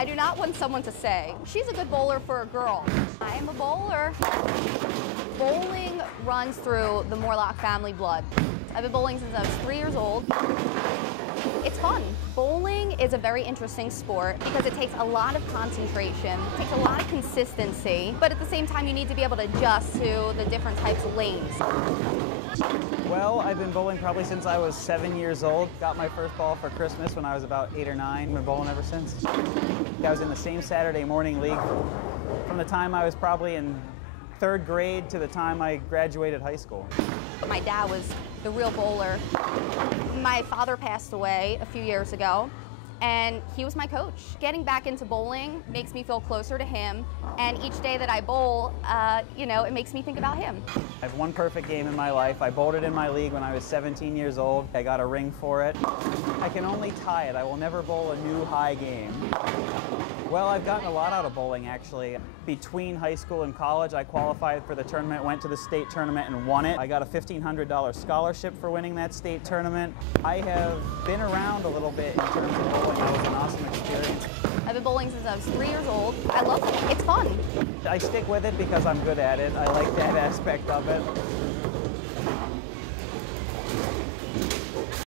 I do not want someone to say, she's a good bowler for a girl. I am a bowler. Bowling runs through the Morlock family blood. I've been bowling since I was 3 years old. It's fun. Bowling is a very interesting sport because it takes a lot of concentration, it takes a lot of consistency, but at the same time you need to be able to adjust to the different types of lanes. Well, I've been bowling probably since I was 7 years old. Got my first ball for Christmas when I was about 8 or 9. Been bowling ever since. I was in the same Saturday morning league from the time I was probably in 3rd grade to the time I graduated high school. My dad was the real bowler. My father passed away a few years ago, and he was my coach. Getting back into bowling makes me feel closer to him, and each day that I bowl, you know, it makes me think about him. I have one perfect game in my life. I bowled it in my league when I was 17 years old. I got a ring for it. I can only tie it. I will never bowl a new high game. Well, I've gotten a lot out of bowling, actually. Between high school and college, I qualified for the tournament, went to the state tournament and won it. I got a $1,500 scholarship for winning that state tournament. I have been around a little bit in terms of bowling. It was an awesome experience. I've been bowling since I was 3 years old. I love it. It's fun. I stick with it because I'm good at it. I like that aspect of it.